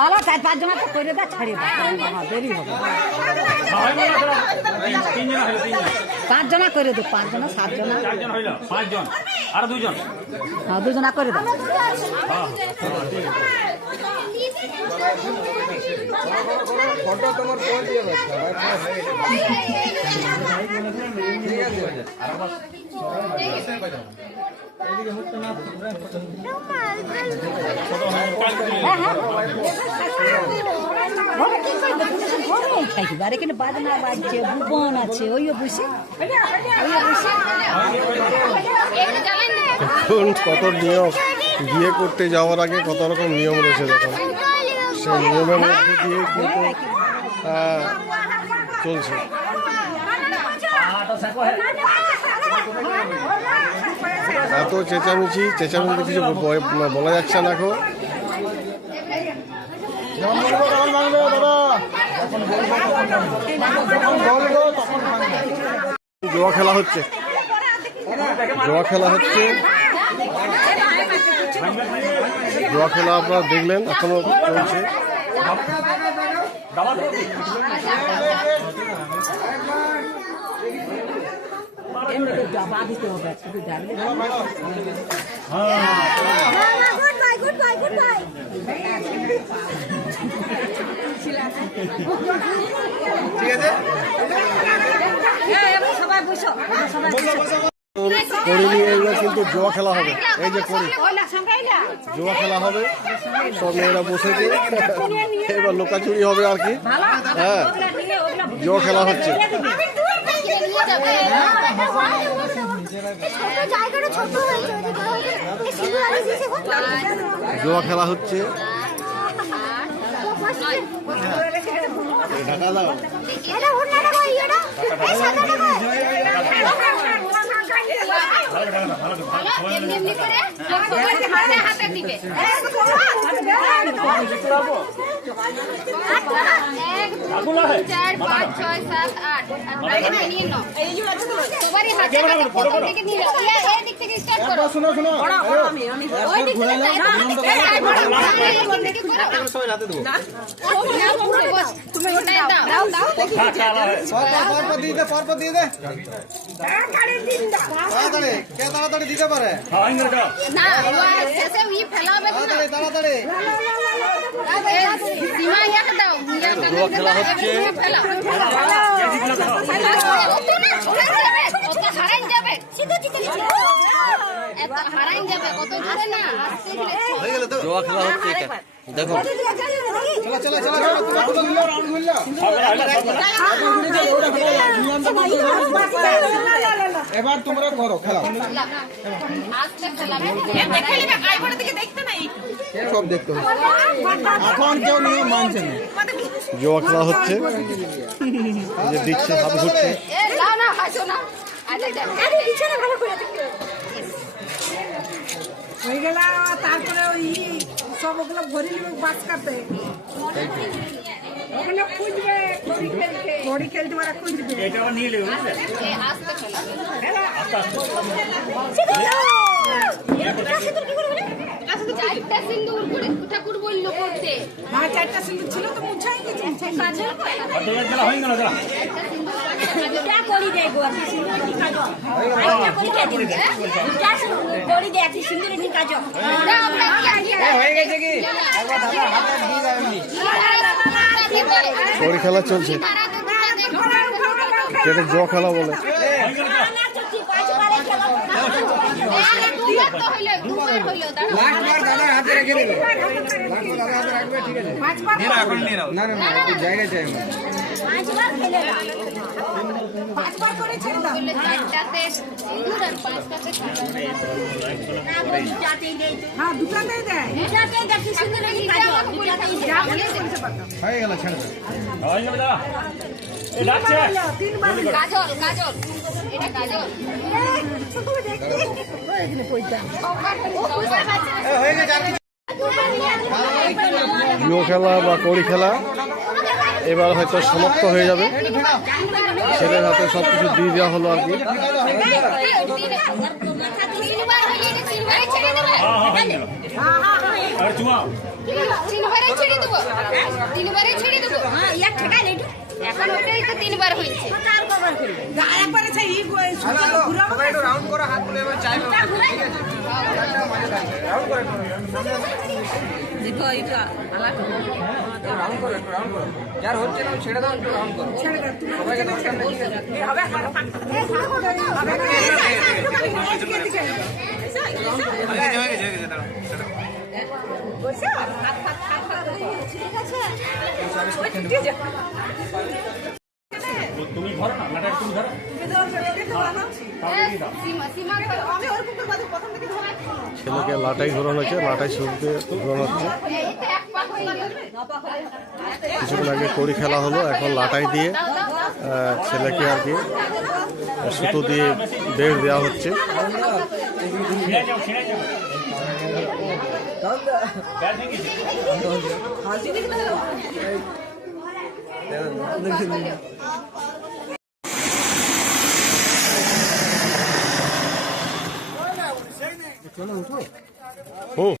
ভালো 4-5 জন তো করে দা ছাড়ি দাও দেরি হবে 5 জন করে দাও 5 জন 7 জন 4 জন হইলো 5 জন আর 2 জন হ্যাঁ 2 জন করে দাও ফটো তোমার কোন দিয়ে বাচ্চা ঠিক আছে আর আমার এদিকে হচ্ছে না এখানে বাজনা বাজছে ভুবন আছে ওইও বসে কত নিয়ম বিয়ে করতে যাওয়ার আগে কত রকম নিয়ম রয়েছে দেখুন সেই নিয়মের মধ্যে দিয়ে কিন্তু চলছে এত চেঁচামেচি কিছু বলা যাচ্ছে না এখন জুয়া খেলা হচ্ছে জুয়া খেলা আপনারা দেখলেন এখনো চলছে কিন্তু জুয়া খেলা হবে এই যে করি জুয়া খেলা হবে সব মেয়েরা বসেছে এবার লোকাচুরি হবে আর কি হ্যাঁ জুয়া খেলা হচ্ছে জুয়া খেলা হচ্ছে তাড়াতাড়ি দিতে পারে খেলা হচ্ছে জুয়া খেলা হচ্ছে এটা দেখো এবার তোমরা করো খেলা সব দেখতে হবে এখন কেউ নিয়ম মানছে না জুয়া খেলা হচ্ছে যে দিচ্ছে হাত ঘুরছে হয়ে গেল তারপরে ওই সব ওগুলো ভরি নিবে বাস কাটে ওখানে খুঁজবে ঘড়ি খেলতে ওরা খুঁজবে এটা আবার নিয়ে নেবে আস্তে চারটা সিন্দুর করে ঠাকুর বলল করতে হ্যাঁ চারটা সিন্দুর ছিল তো মুছাই গেছে কাজে খেলা হয়ে গেল দাদা क्या कोड़ी दे गो अति सिंदूर की काजो क्या कोड़ी क्या दे क्या कोड़ी दे अति सिंदूर की काजो হয়ে গেছে কি একবার দাদা হাতে দিয়ে যাবেন কোড়ি খেলা চলছে যেটা জুয়া খেলা বলে লাস্টবার দাদা হাতে রেখে দেবে লাস্টবার দাদা হাতে রাখবে ঠিক আছে নিয়ে নাও এখন নিয়ে নাও না না না জায়গা চাই আমার 5 বার খেলে না চারটাতে সিঁদুর আর পাঁচটাতে দুটাতেই দেয় তো। হ্যাঁ দুটাতেই দেয় দুটাতেই দেখি সিঁদুর রেখে কাজল। দুটাতেই যা দেয়। বলে করেছে পাতা হয়ে গেল ছেড়ে দাও। হয়ে যাবে দাদা এ ডাকছে তিনবার কাজল কাজল এটা কাজল হয়ে গেছে আর কিছু জুয়ো খেলা বা কড়ি খেলা এবার হয়তো সমাপ্ত হয়ে যাবে। ছেলের হাতে সব কিছু দিয়ে দেওয়া হলো আর কি। তিনবার হলে এটা তিনবারে ছেড়ে দেবে হ্যাঁ হয়ে গেল আর চুমাও তিনবারে ছেড়ে দেবো তিনবারে ছেড়ে দেবো হ্যাঁ, এক ঠেকাই নেই তো। এখন ওটাই তো তিনবার হয়েছে তার কবার করি। একবারে সেই সবাই একটু রাউন্ড করো হাত তুলে এবার চাইবে তা ঘুরাই না। রাউন্ড করে একটু রাউন্ড করো একটু রাউন্ড করো যার হচ্ছে না ছেড়ে দাও একটু রাউন্ড করো সবাইকে দরকার নেই ঠিক আছে হয়ে গেছে দাঁড়াও তুমি ধরো না লাটার তুমি ধরো তাহলে দিয়ে দাও সীমা সীমা করো ছেলেকে লাটাই ঘোরানো হচ্ছে, লাটাই শুরুতে ঘোরানো হচ্ছে। এই তো এক পা হয়ে গেল কিছুক্ষণ আগে কড়ি খেলা হলো, এখন লাটাই দিয়ে ছেলেকে আর কি সুতো দিয়ে বেড় দেওয়া হচ্ছে। ছিঁড়ে যাও ব্যাস হয়ে গেছে হুম।